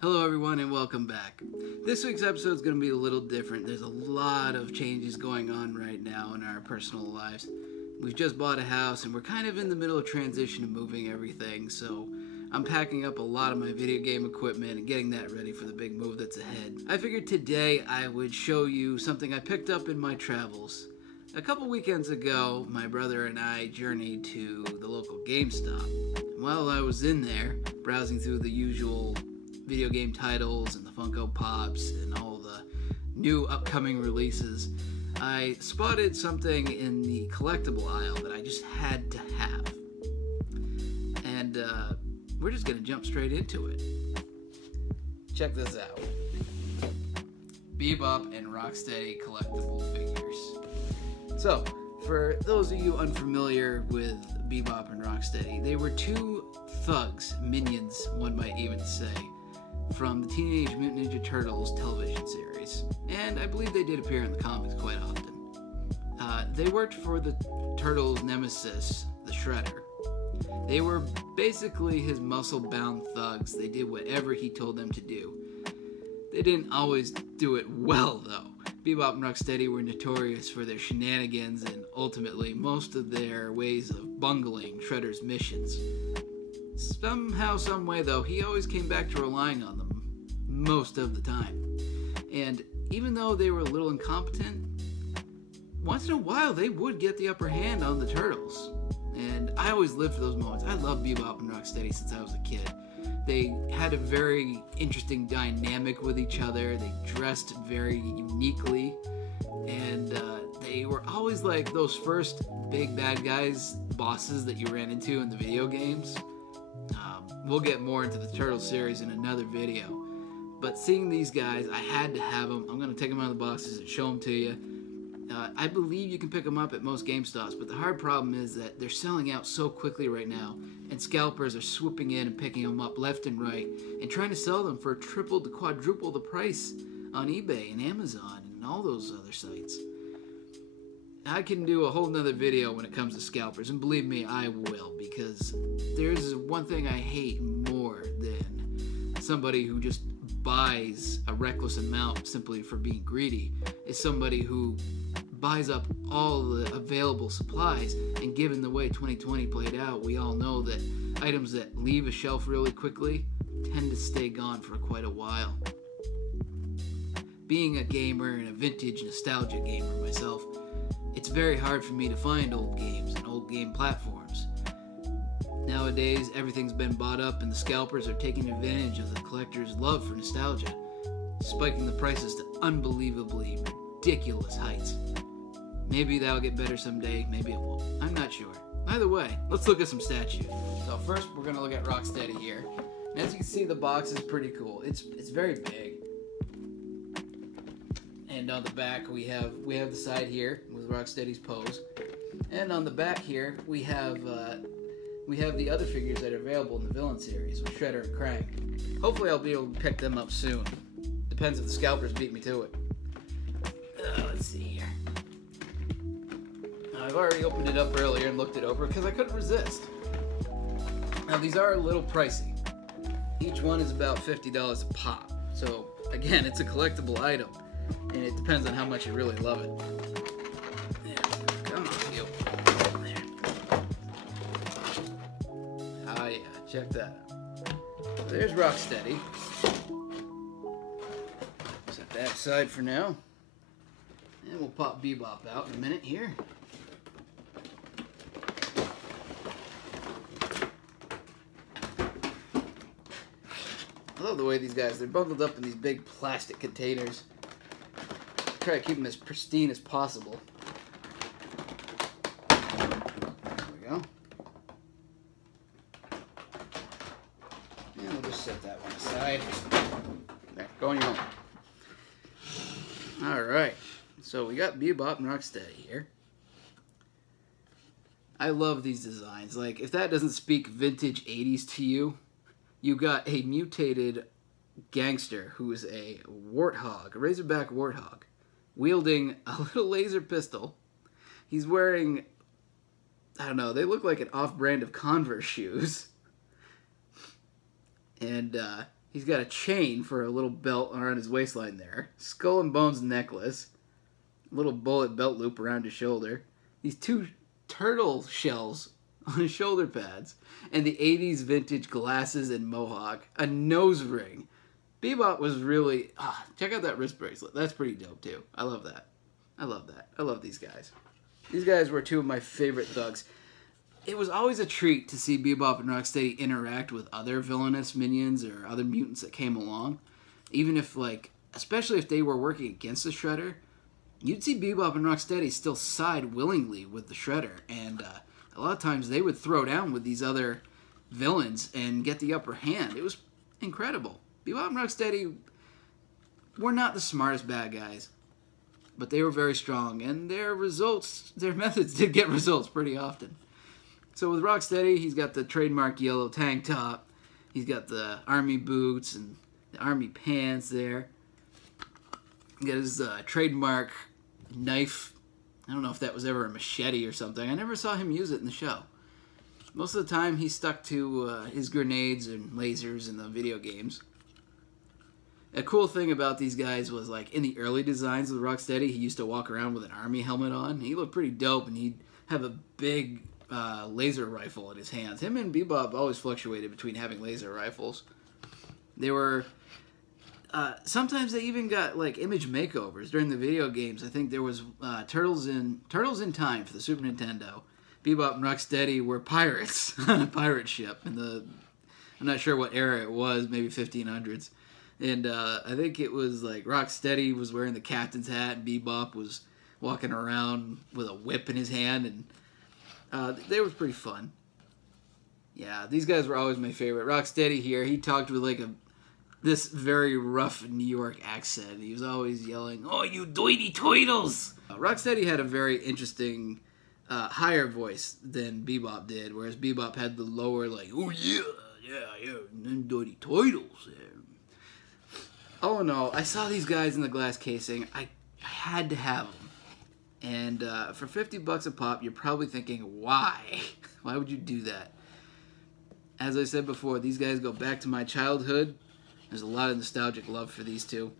Hello everyone and welcome back. This week's episode is going to be a little different. There's a lot of changes going on right now in our personal lives. We've just bought a house and we're kind of in the middle of transition and moving everything, so I'm packing up a lot of my video game equipment and getting that ready for the big move that's ahead. I figured today I would show you something I picked up in my travels. A couple weekends ago, my brother and I journeyed to the local GameStop. While I was in there, browsing through the usual video game titles and the Funko Pops and all the new upcoming releases, I spotted something in the collectible aisle that I just had to have. And we're just going to jump straight into it. Check this out. Bebop and Rocksteady collectible figures. So, for those of you unfamiliar with Bebop and Rocksteady, they were two thugs, minions, one might even say, from the Teenage Mutant Ninja Turtles television series. And I believe they did appear in the comics quite often. They worked for the Turtles' nemesis, the Shredder. They were basically his muscle-bound thugs. They did whatever he told them to do. They didn't always do it well, though. Bebop and Rocksteady were notorious for their shenanigans and ultimately most of their ways of bungling Shredder's missions. Somehow, someway, though, he always came back to relying on them most of the time. And even though they were a little incompetent, once in a while they would get the upper hand on the Turtles. And I always lived for those moments. I loved Bebop and Rocksteady since I was a kid. They had a very interesting dynamic with each other. They dressed very uniquely. And they were always like those first big bad guys, bosses that you ran into in the video games. We'll get more into the Turtles series in another video. But seeing these guys, I had to have them. I'm going to take them out of the boxes and show them to you. I believe you can pick them up at most GameStops, but the hard problem is that they're selling out so quickly right now, and scalpers are swooping in and picking them up left and right, and trying to sell them for triple to quadruple the price on eBay and Amazon and all those other sites. I can do a whole nother video when it comes to scalpers, and believe me, I will, because there's one thing I hate more than somebody who just buys a reckless amount simply for being greedy, is somebody who buys up all the available supplies, and given the way 2020 played out, we all know that items that leave a shelf really quickly tend to stay gone for quite a while. Being a gamer and a vintage nostalgia gamer myself, it's very hard for me to find old games and old game platforms. Nowadays, everything's been bought up and the scalpers are taking advantage of the collector's love for nostalgia, spiking the prices to unbelievably ridiculous heights. Maybe that'll get better someday, maybe it won't. I'm not sure. Either way, let's look at some statues. So first, we're going to look at Rocksteady here. And as you can see, the box is pretty cool. It's very big. And on the back, we have the side here with Rocksteady's pose. And on the back here, we have the other figures that are available in the villain series with Shredder and Krang. Hopefully I'll be able to pick them up soon. Depends if the scalpers beat me to it. Let's see here. I've already opened it up earlier and looked it over because I couldn't resist. Now these are a little pricey. Each one is about $50 a pop. So again, it's a collectible item. And it depends on how much you really love it. There, come on, you. There. Oh yeah, check that out. There's Rocksteady. Set that aside for now. And we'll pop Bebop out in a minute here. I love the way these guys, they're bundled up in these big plastic containers. Try to keep them as pristine as possible. There we go. And we'll just set that one aside. There, go on your own. Alright, so we got Bebop and Rocksteady here. I love these designs. Like, if that doesn't speak vintage 80s to you, you got a mutated gangster who is a warthog, a razorback warthog, wielding a little laser pistol. He's wearing, I don't know, they look like an off-brand of Converse shoes. And He's got a chain for a little belt around his waistline there. Skull and bones necklace. Little bullet belt loop around his shoulder. These 2 turtle shells on his shoulder pads. And the 80s vintage glasses and mohawk. A nose ring. Bebop was really... check out that wrist bracelet. That's pretty dope, too. I love that. I love that. I love these guys. These guys were 2 of my favorite thugs. It was always a treat to see Bebop and Rocksteady interact with other villainous minions or other mutants that came along. Even if, like, especially if they were working against the Shredder, you'd see Bebop and Rocksteady still side willingly with the Shredder. And a lot of times they would throw down with these other villains and get the upper hand. It was incredible. Bebop and Rocksteady were not the smartest bad guys, but they were very strong. And their methods did get results pretty often. So with Rocksteady, he's got the trademark yellow tank top. He's got the army boots and the army pants there. He got his trademark knife. I don't know if that was ever a machete or something. I never saw him use it in the show. Most of the time, he stuck to his grenades and lasers in the video games. A cool thing about these guys was, like, in the early designs with Rocksteady, he used to walk around with an army helmet on. He looked pretty dope, and he'd have a big... laser rifle in his hands. Him and Bebop always fluctuated between having laser rifles. They were... sometimes they even got, like, image makeovers during the video games. I think there was Turtles in Time for the Super Nintendo. Bebop and Rocksteady were pirates on a pirate ship. I'm not sure what era it was, maybe 1500s. And I think it was, like, Rocksteady was wearing the captain's hat, and Bebop was walking around with a whip in his hand, and they were pretty fun. Yeah, these guys were always my favorite. Rocksteady here, he talked with like this very rough New York accent. He was always yelling, "Oh, you doity toidles!" Rocksteady had a very interesting, higher voice than Bebop did, whereas Bebop had the lower, like, "Oh yeah, doity toidles." All in all, I saw these guys in the glass casing. I had to have them. And for $50 a pop, you're probably thinking, why? Why would you do that? As I said before, these guys go back to my childhood. There's a lot of nostalgic love for these 2.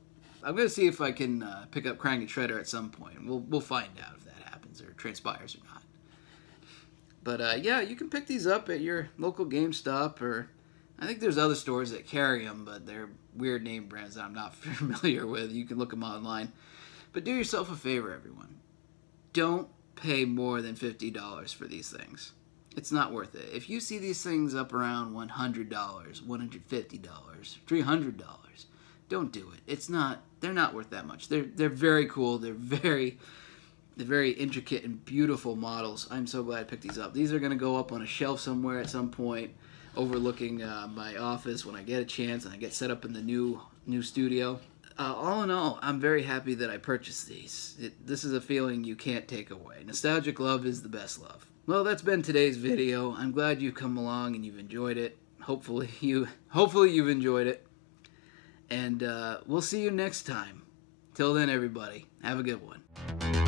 I'm going to see if I can pick up Krang and Shredder at some point. We'll find out if that happens or transpires or not. But yeah, you can pick these up at your local GameStop, or I think there's other stores that carry them, but they're weird name brands that I'm not familiar with. You can look them online. But do yourself a favor, everyone. Don't pay more than $50 for these things. It's not worth it. If you see these things up around $100, $150, $300, don't do it. They're not worth that much. They're very cool. They're very intricate and beautiful models. I'm so glad I picked these up. These are going to go up on a shelf somewhere at some point, overlooking my office when I get a chance and I get set up in the new studio. All in all, I'm very happy that I purchased these. This is a feeling you can't take away. Nostalgic love is the best love. Well, that's been today's video. I'm glad you've come along and you've enjoyed it. Hopefully you've enjoyed it. And we'll see you next time. Till then, everybody, have a good one.